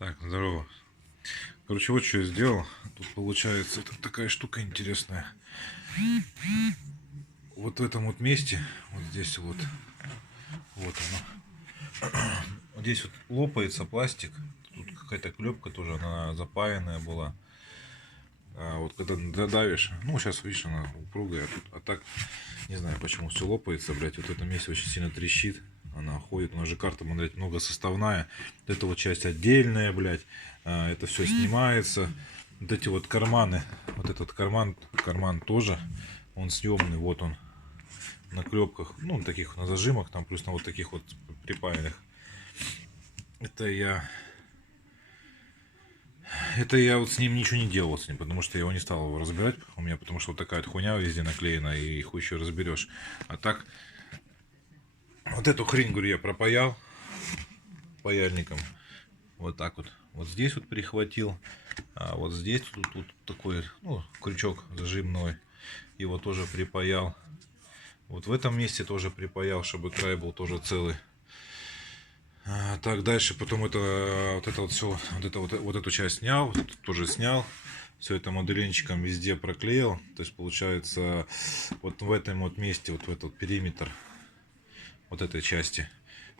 Так, здорово. Короче, вот что я сделал. Тут получается такая штука интересная. Вот в этом вот месте, вот здесь вот оно. Вот здесь вот лопается пластик. Тут какая-то клепка тоже, она запаянная была. А вот когда додавишь, ну сейчас видишь, она упругая, а так не знаю почему все лопается, блять. Вот в этом месте очень сильно трещит. Она ходит, у нас же карта, блядь, многосоставная. Вот эта вот часть отдельная, блядь. Это все снимается. Вот эти вот карманы, вот этот карман тоже, он съемный, вот он на клепках, ну, таких на зажимах, там плюс на вот таких вот припаянных. Это я вот с ним ничего не делал, с ним, потому что я его не стал его разбирать у меня, потому что вот такая вот хуйня везде наклеена, и хуй еще разберешь. А так, вот эту хрень, говорю, я пропаял паяльником. Вот так вот. Вот здесь вот прихватил. А вот здесь тут такой, ну, крючок зажимной. Его тоже припаял. Вот в этом месте тоже припаял, чтобы край был тоже целый. Так, дальше потом вот это вот все, вот эту часть снял, вот эту тоже снял. Все это моделинчиком везде проклеил. То есть получается вот в этом вот месте, вот в этот периметр вот этой части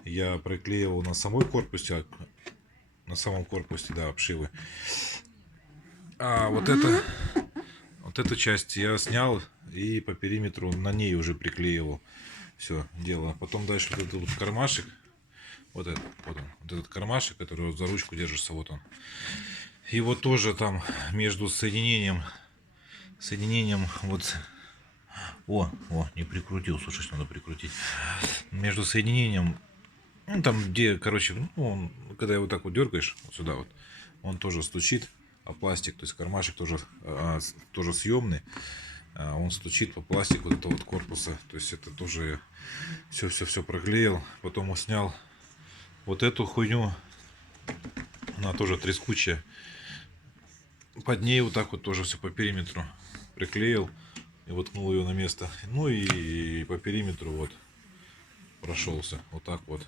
я проклеил на самой корпусе, на самом корпусе, да, обшивы. А вот эту часть я снял и по периметру на ней уже приклеивал. Все дело. Потом дальше вот этот вот кармашек, вот этот кармашек, который вот за ручку держится, вот он. И вот тоже там между соединением вот. О, не прикрутил, слушай, что надо прикрутить. Между соединением, ну там где, короче, ну, когда его так вот дергаешь, вот сюда вот, он тоже стучит, а пластик, то есть кармашек тоже съемный, он стучит по пластику вот этого вот корпуса, то есть это тоже все проклеил, потом снял вот эту хуйню, она тоже трескучая, под ней вот так вот тоже все по периметру приклеил и воткнул ее на место, ну и по периметру вот прошелся вот так вот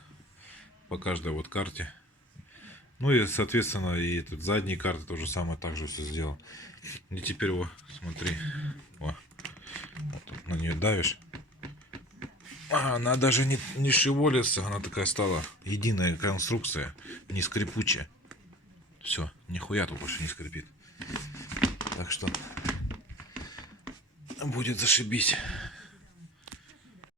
по каждой вот карте. Ну и соответственно и этот задние карты тоже самое так же все сделал. И теперь вот смотри, вот на нее давишь, она даже не шевелится, она такая стала единая конструкция, не скрипучая. Все, нихуя тут больше не скрипит. Так что будет зашибись.